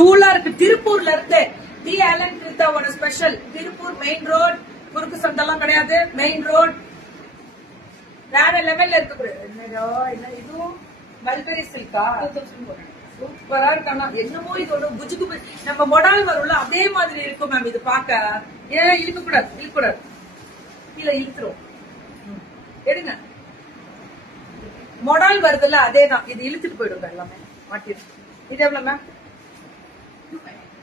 தூளா இருக்கு. திருப்பூர்ல இருந்து டி ஆலன் கிருத்தாவோட ஸ்பெஷல். திருப்பூர் மெயின் ரோட், குறுக்கு சந்தெல்லாம் கிடையாது, மெயின் ரோட். வேற லெவல்ல இருக்கு. என்ன இதுவும் மல்பெரி சில்கா சூப்பரா இருக்கா. என்னமோ இது ஒரு புஜுக்கு நம்ம மொடால் வரும்ல அதே மாதிரி இருக்கும் மேம். இது பாக்க ஏன் இழுக்க கூடாது, இழுக்க கூடாது, கீழே இழுத்துரும். எடுங்க. மொடால் வருதுல்ல அதேதான். இது இழுத்துட்டு போயிடும் எல்லாமே மாட்டிடும். இது எவ்வளவு ma'am?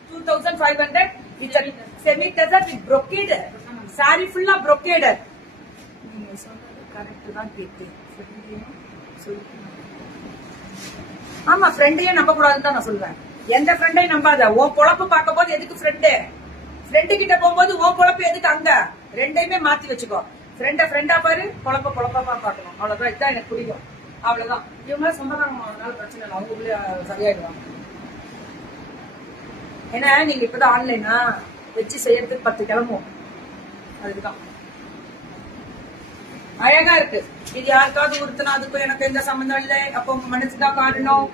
2500. It's a semi desert with brocade. Saree full of brocade. நீங்க சொன்னது கரெக்ட் தான் கேட்டேன். ஆமா, ஃப்ரெண்டையே நம்ப கூடாதுன்னு தான் நான் சொல்றேன். எந்த ஃப்ரெண்டையும் நம்பாத. உன் பொழப்பு பார்க்கும் போது எதுக்கு ஃப்ரெண்டு? ஃப்ரெண்டு கிட்ட போகும்போது உன் பொழப்பு எதுக்கு அங்க? ரெண்டையுமே மாத்தி வச்சுக்கோ. ஃப்ரெண்டா பாரு, பொழப்பா பார்க்கணும். அவ்வளவுதான். இதுதான் எனக்கு பிடிக்கும். அவ்வளவுதான். இவங்க சொந்தக்காரங்க, அதனால பிரச்சனை இல்லை. அவங்க உள்ளே சரியாயிடுவாங்க. ஏன்னா நீங்க இப்பதான் ஆன்லைனா வச்சு செய்யறதுக்கு 10 கிளம்பும். அதுக்குதான் அழகா இருக்கு. இது யாருக்காவது உறுத்தினா அதுக்கும் எனக்கு எந்த சம்பந்தம் இல்லை. அப்ப உங்க மனசுதான் காரணம்.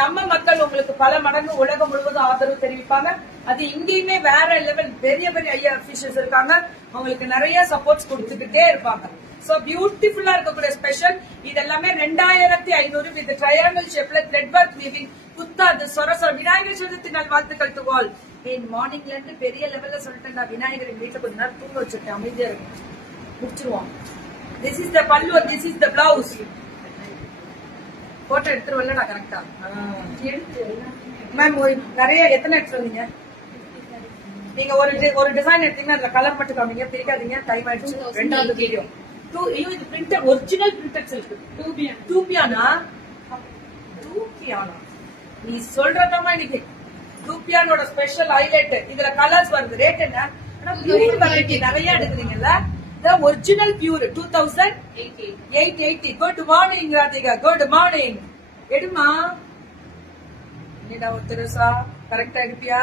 நம்ம மக்கள் உங்களுக்கு பல மடங்கு உலகம் முழுவதும் ஆதரவு தெரிவிப்பாங்க. அது இங்கேயுமே வேற லெவல் பெரிய பெரிய ஐயா அபிஷியல்ஸ் இருக்காங்க. உங்களுக்கு நிறைய சப்போர்ட்ஸ் கொடுத்துக்கிட்டே இருப்பாங்க. சோ பியூட்டிஃபுல்லா இருக்கக்கூடிய ஸ்பெஷல். இது எல்லாமே 2500 வித் ட்ரையாங்கிள் ஷேப்ல த்ரெட் ஒர்க் வீவிங். புத்தாது சொர விநாயகர் சதுர்த்தி நாள் வாழ்த்துக்கள் டு ஆல். மார்னிங்ல இருந்து பெரிய லெவல்ல சொல்லிட்டேன். நான் விநாயகர் வீட்டுல கொஞ்ச நேரம் தூங்க வச்சிருக்கேன். அமைதியா இருக்கும், முடிச்சிருவோம். This is the pallu, this is the blouse. Photo எடுத்துருவல நான் கரெக்டா மேம். நிறைய எத்தனை எடுத்து வந்தீங்க நீங்க? ஒரு டிசைன் எடுத்தீங்கன்னா அதுல கலர் மட்டும் காமிங்க, பிரிக்காதீங்க. டைம் ஆயிடுச்சு. ரெண்டாவது வீடியோ. இது பிரிண்டட், ஒரிஜினல் பிரிண்டட் சில்க். டூபியானா? டூபியானா நீ சொல்றதமா இன்னைக்கு டூபியானோட ஸ்பெஷல் ஹைலைட். இதுல கலர்ஸ் வருது. ரேட் என்ன? பியூர் வெரைட்டி நிறைய எடுக்குறீங்கல்ல. Original pure 2880. Good morning Radhika, good morning. எடுமா ஒருத்தருசா கரெக்டா எடுப்பியா?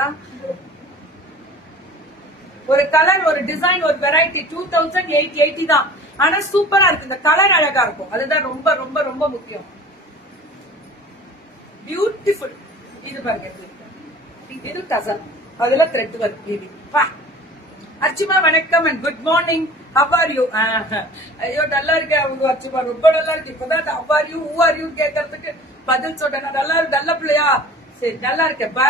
ஒரு கலர், ஒரு டிசைன், ஒரு வெரைட்டி 2880 தான். ஆனா சூப்பரா இருக்கு. இந்த கலர் அழகா இருக்கும். அதுதான் ரொம்ப ரொம்ப ரொம்ப முக்கியம். பியூட்டிஃபுல். இது பாருங்க, இது டசல், அதுல த்ரெட் ஒர்க் வீவிங். அர்ச்சுமா வணக்கம் and good morning. How are you? ஐயோ நல்லா இருக்கேன். உங்க அர்ச்சுமா ரொம்ப நல்லா இருக்கு. இப்பதான் how are you, who are you கேட்கறதுக்கு பதில் சொல்றேன். நல்லா இருக்கு. நல்ல பிள்ளையா? சரி, நல்லா இருக்கேன். பை.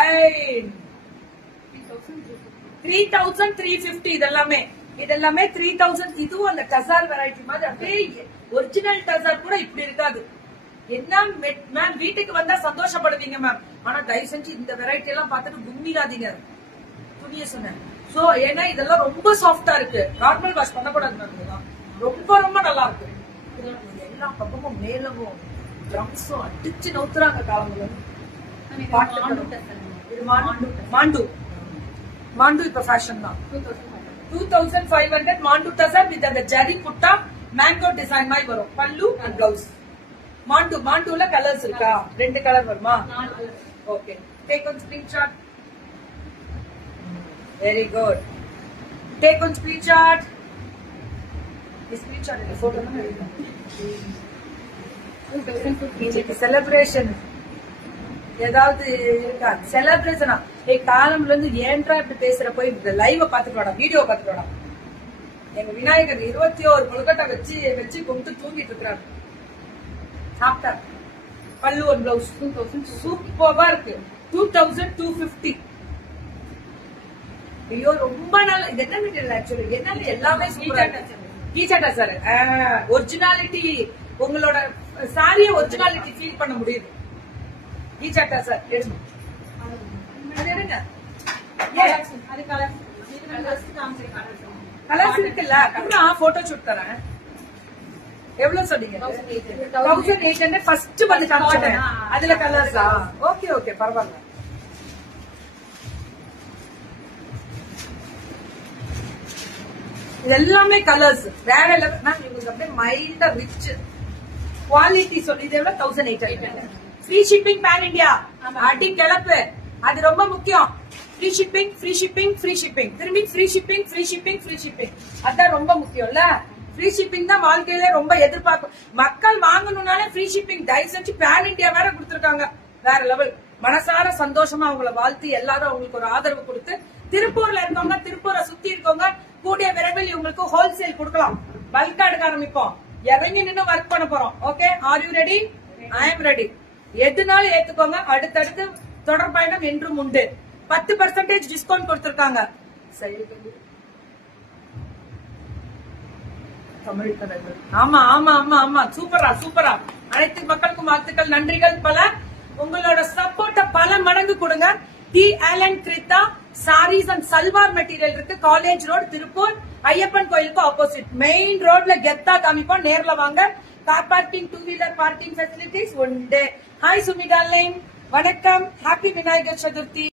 3350. இதெல்லாமே 3000. இதுவும் அந்த டசார் வெரைட்டி மாதிரி அப்படியே ஒரிஜினல் டசார் கூட இப்படி இருக்காது. என்ன மேம், வீட்டுக்கு வந்தா சந்தோஷப்படுவீங்க மேம். ஆனா தயவு செஞ்சு இந்த வெரைட்டி எல்லாம் பார்த்துட்டு கும்மிடாதீங்க. துணிய சொன்னேன். சோ ஏன்னா இதெல்லாம் ரொம்ப சாஃப்டா இருக்கு. நார்மல் வாஷ் பண்ணக்கூடாது மேம். இதெல்லாம் ரொம்ப ரொம்ப நல்லா இருக்கு. எல்லா பக்கமும் மேலவும் ட்ரம்ஸும் அடிச்சு நவுத்துறாங்க காலங்கள. மாண்டு இப்ப ஃபேஷன் தான். 2500 மாண்டு டசர் வித் அந்த ஜரி புட்டா மேங்கோ டிசைன் மாதிரி வரும். பல்லு அண்ட் பிளவுஸ். மாண்டுல கலர்ஸ் இருக்கா? 2 கலர் வருமா? Okay. Take one screenshot. Very good. Take one screenshot. Screenshot இல்ல, போட்டோ தான் எடுக்கணும். இன்னைக்கு செலிப்ரேஷன் ஏதாவது இருக்கா? செலிப்ரேஷனா? காலம்ல இருந்து ஏன்டா இப்படி பேசுற? போய் லைவ பாத்துட்டு வாடா, வீடியோ பாத்துட்டு வாடா. எங்க விநாயகர் 21 கொழுக்கட்டை வச்சு கும்பிட்டு தூங்கிட்டு இருக்கிறாரு. சாப்பிட்டா. பல்லு ஒரு பிளவுஸ் 2000. சூப்பரா இருக்கு. 2250. ஐயோ ரொம்ப நல்லா. இது என்ன மெட்டீரியல் ஆக்சுவலி? என்ன எல்லாமே கீச்சாட்டா சார். ஒரிஜினாலிட்டி, உங்களோட சாரிய ஒரிஜினாலிட்டி ஃபீல் பண்ண முடியுது. கீச்சாட்டா சார் எடுங்க. அது எடுங்க. கலர்ஸ் இருக்குல்ல, நான் போட்டோ ஷூட் தரேன். எவ்வளவு சொன்னீங்க? 1800. ஃபர்ஸ்ட் வந்து காமிச்சேன். அதுல கலர்ஸா? ஓகே ஓகே, பரவாயில்ல. இது எல்லாமே கலர்ஸ் வேற லெவல் மேம். உங்களுக்கு அப்படியே மைல்டா ரிச் குவாலிட்டி சொல்லி. இது எவ்வளவு? 1800. Free shipping pan India. அடி கிளப்பு. அது ரொம்ப முக்கியம். Free shipping, free shipping, free shipping, திரும்பி free shipping, free shipping, free shipping. அதான் ரொம்ப முக்கியம்ல. ஃப்ரீ ஷிப்பிங் தான் வாழ்க்கையில ரொம்ப எதிர்பார்க்கும். மக்கள் வாங்கணும்னாலே ஃப்ரீ ஷிப்பிங். தயவு செஞ்சு பேன் இந்தியா வேற கொடுத்துருக்காங்க. வேற லெவல். மனசார சந்தோஷமா அவங்கள வாழ்த்து எல்லாரும் அவங்களுக்கு ஒரு ஆதரவு கொடுத்து திருப்பூர்ல இருக்கவங்க, திருப்பூரை சுத்தி இருக்கவங்க கூடிய விரைவில் இவங்களுக்கு ஹோல்சேல் கொடுக்கலாம். பல்கா எடுக்க ஆரம்பிப்போம். இறங்கி நின்று ஒர்க் பண்ண போறோம். Okay, are you ready? I am ready. எதுனாலும் ஏத்துக்கோங்க. அடுத்தடுத்து தொடர் பயணம் என்றும் உண்டு. 10% டிஸ்கவுண்ட் கொடுத்திருக்காங்க. தமிழ் கடைகள். ஆமா ஆமா ஆமா ஆமா, சூப்பரா சூப்பரா. அனைத்து மக்களுக்கும் வாழ்த்துக்கள், நன்றிகள் பல. உங்களோட சப்போர்ட்ட பல மடங்கு கொடுங்க. டி ஆலன் கிரித்தா சாரீஸ் அண்ட் சல்வார் மெட்டீரியல் இருக்கு. காலேஜ் ரோடு, திருப்பூர், ஐயப்பன் கோயிலுக்கு ஆப்போசிட். மெயின் ரோட்ல கெத்தா காமிப்போம். நேர்ல வாங்க. Car parking, 2 wheeler parking facilities உண்டு. ஹாய் சுமி டார்லிங், வணக்கம். ஹாப்பி விநாயகர் சதுர்த்தி.